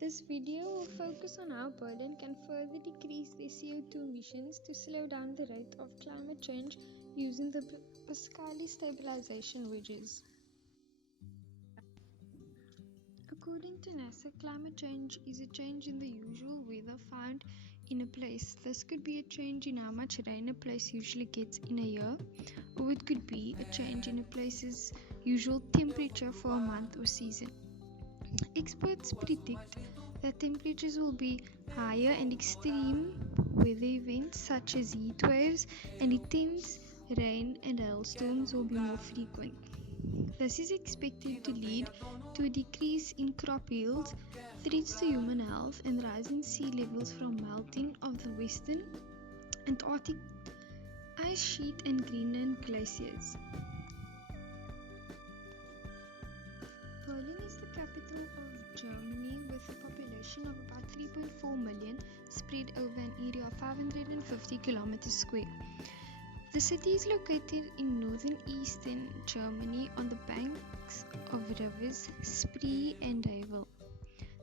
This video will focus on how Berlin can further decrease their CO2 emissions to slow down the rate of climate change using the Pascale Stabilization Wedges. According to NASA, climate change is a change in the usual weather found in a place. This could be a change in how much rain a place usually gets in a year, or it could be a change in a place's usual temperature for a month or season. Experts predict that temperatures will be higher and extreme weather events such as heat waves and intense rain and hailstorms will be more frequent. This is expected to lead to a decrease in crop yields, threats to human health, and rising sea levels from melting of the western Antarctic ice sheet and Greenland glaciers. Berlin is the capital of Germany with a population of about 3.4 million spread over an area of 550 kilometers square. The city is located in northern eastern Germany on the banks of rivers Spree and Havel.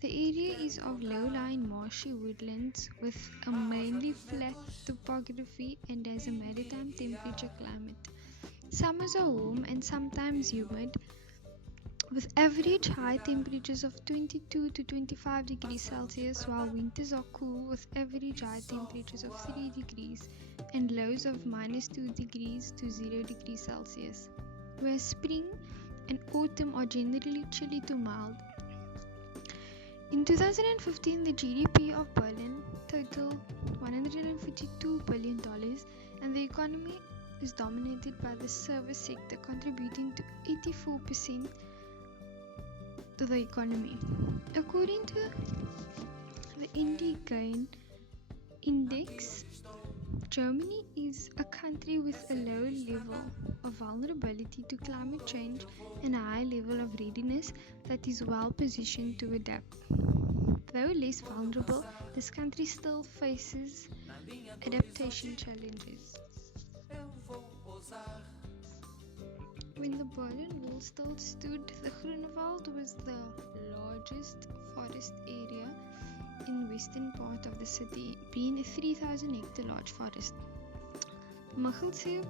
The area is of low-lying marshy woodlands with a mainly flat topography and has a maritime temperature climate. Summers are warm and sometimes humid, with average high temperatures of 22 to 25 degrees Celsius, while winters are cool with average high temperatures of 3 degrees and lows of -2 degrees to 0 degrees Celsius, whereas spring and autumn are generally chilly to mild. In 2015, the GDP of Berlin totaled $142 billion, and the economy is dominated by the service sector, contributing to 84% to the economy. According to the Indigain Index, Germany is a country with a low level of vulnerability to climate change and a high level of readiness that is well positioned to adapt. Though less vulnerable, this country still faces adaptation challenges. When the Berlin Wall still stood, the Grunewald was the largest forest area in the western part of the city, being a 3,000 hectare large forest. Michelsee,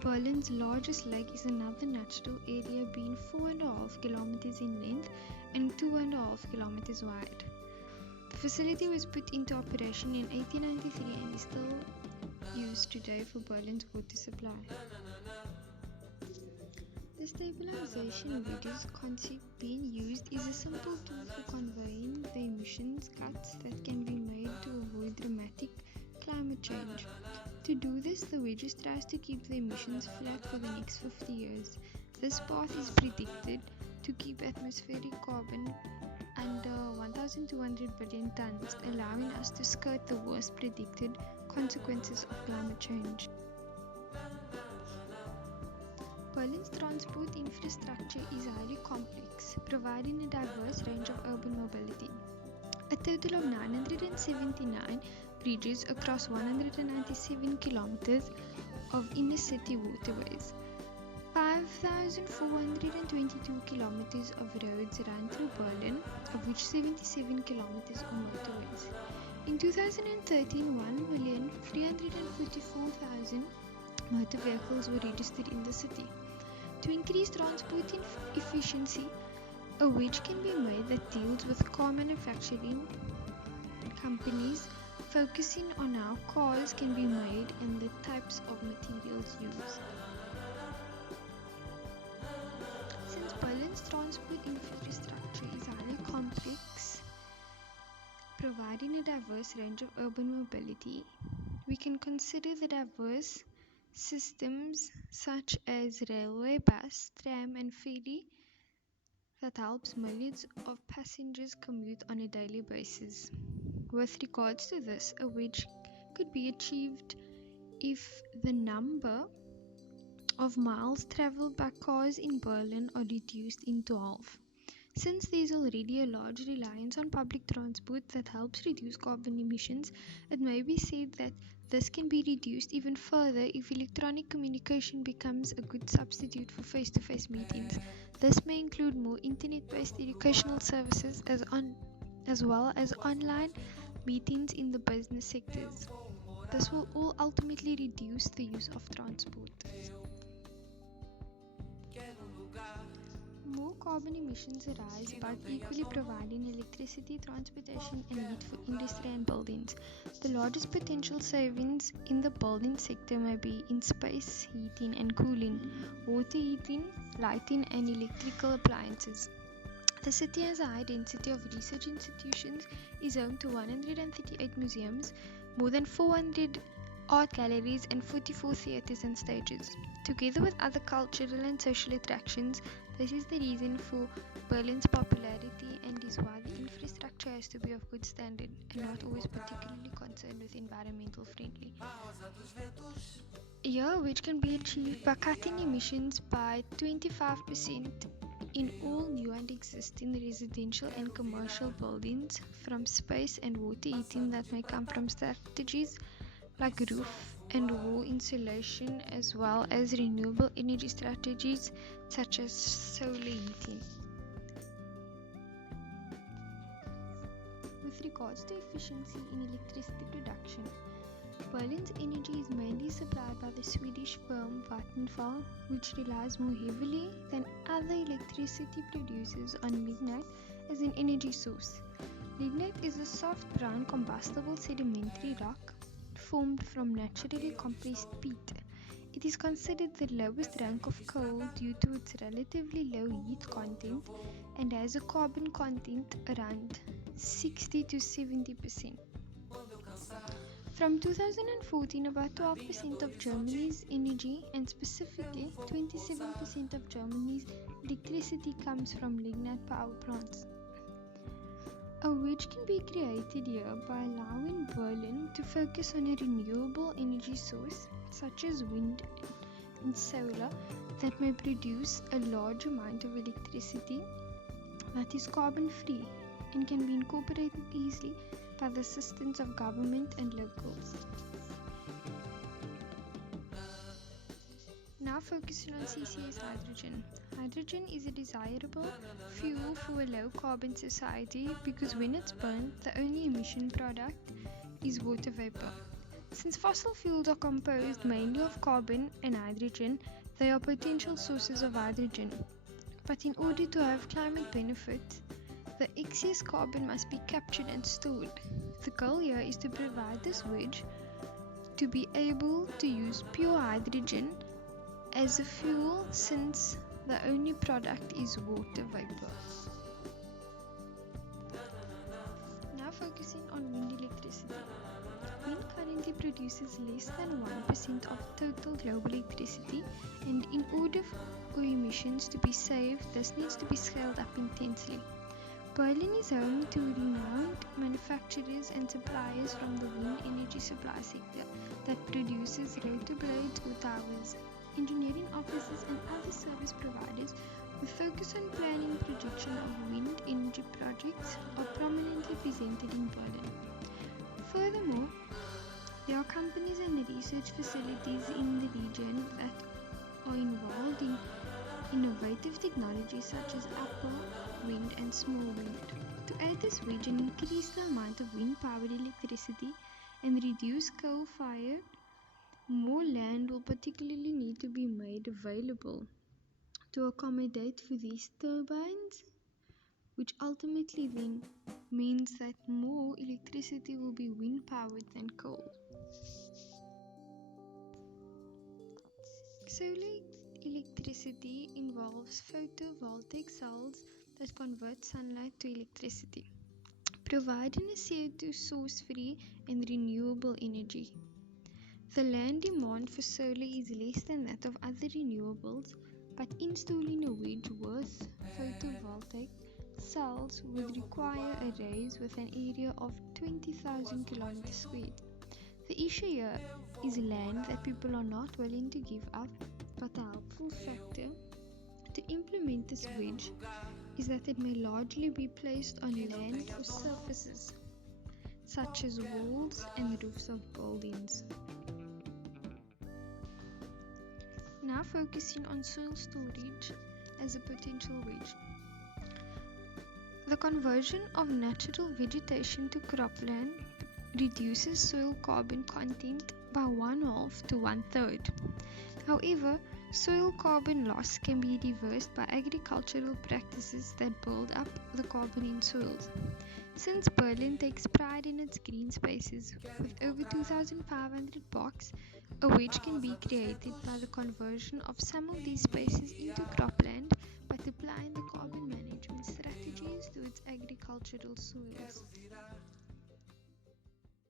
Berlin's largest lake, is another natural area being 4.5 kilometers in length and 2.5 kilometers wide. The facility was put into operation in 1893 and is still used today for Berlin's water supply. The stabilization wedges concept being used is a simple tool for conveying the emissions cuts that can be made to avoid dramatic climate change. To do this, the wedges tries to keep the emissions flat for the next 50 years. This path is predicted to keep atmospheric carbon under 1,200 billion tons, allowing us to skirt the worst predicted consequences of climate change. Berlin's transport infrastructure is highly complex, providing a diverse range of urban mobility. A total of 979 bridges across 197 kilometers of inner-city waterways. 5,422 kilometers of roads run through Berlin, of which 77 kilometers are motorways. In 2013, 1,344,000 motor vehicles were registered in the city. To increase transport efficiency, a wedge can be made that deals with car manufacturing companies, focusing on how cars can be made and the types of materials used. Since Berlin's transport infrastructure is highly complex, providing a diverse range of urban mobility, we can consider the diverse systems such as railway, bus, tram and ferry that helps millions of passengers commute on a daily basis. With regards to this, a wedge could be achieved if the number of miles travelled by cars in Berlin are reduced into half. Since there is already a large reliance on public transport that helps reduce carbon emissions, it may be said that this can be reduced even further if electronic communication becomes a good substitute for face-to-face meetings. This may include more internet-based educational services as well as online meetings in the business sectors. This will all ultimately reduce the use of transport. More carbon emissions arise by equally providing electricity, transportation and heat for industry and buildings. The largest potential savings in the building sector may be in space heating and cooling, water heating, lighting and electrical appliances. The city has a high density of research institutions, is home to 138 museums, more than 400 art galleries and 44 theatres and stages. Together with other cultural and social attractions, this is the reason for Berlin's popularity and is why the infrastructure has to be of good standard and not always particularly concerned with environmental friendly. Which can be achieved by cutting emissions by 25% in all new and existing residential and commercial buildings, from space and water heating that may come from strategies like roof and wall insulation, as well as renewable energy strategies such as solar heating. With regards to efficiency in electricity production, Berlin's energy is mainly supplied by the Swedish firm Vattenfall, which relies more heavily than other electricity producers on lignite as an energy source. Lignite is a soft brown combustible sedimentary rock formed from naturally compressed peat. It is considered the lowest rank of coal due to its relatively low heat content and has a carbon content around 60 to 70%. From 2014, about 12% of Germany's energy, and specifically 27% of Germany's electricity, comes from lignite power plants. A wedge can be created here by allowing Berlin to focus on a renewable energy source such as wind and solar that may produce a large amount of electricity that is carbon free and can be incorporated easily by the assistance of government and locals. Now focusing on CCS hydrogen. Hydrogen is a desirable fuel for a low carbon society because when it's burnt, the only emission product is water vapor. Since fossil fuels are composed mainly of carbon and hydrogen, they are potential sources of hydrogen. But in order to have climate benefits, the excess carbon must be captured and stored. The goal here is to provide this wedge to be able to use pure hydrogen as a fuel, since the only product is water vapor. Now focusing on wind electricity. Wind currently produces less than 1% of total global electricity, and in order for emissions to be saved, this needs to be scaled up intensely. Berlin is home to renowned manufacturers and suppliers from the wind energy supply sector that produces rotor blades or towers. Engineering offices and other service providers with focus on planning and projection of wind energy projects are prominently presented in Berlin. Furthermore, there are companies and research facilities in the region that are involved in innovative technologies such as upper wind and small wind. To add this wedge and increase the amount of wind-powered electricity and reduce coal-fired, more land will particularly need to be made available to accommodate for these turbines, which ultimately then means that more electricity will be wind-powered than coal. Solar electricity involves photovoltaic cells that convert sunlight to electricity, providing a CO2 source-free and renewable energy. The land demand for solar is less than that of other renewables, but installing a wedge with photovoltaic cells would require arrays with an area of 20,000 km squared. The issue here is land that people are not willing to give up, but a helpful factor to implement this wedge is that it may largely be placed on land or surfaces, such as walls and roofs of buildings. Now focusing on soil storage as a potential wedge. The conversion of natural vegetation to cropland reduces soil carbon content by 1/2 to 1/3. However, soil carbon loss can be reversed by agricultural practices that build up the carbon in soils. Since Berlin takes pride in its green spaces, with over 2,500 parks, a wedge can be created by the conversion of some of these spaces into cropland by applying the carbon management strategies to its agricultural soils.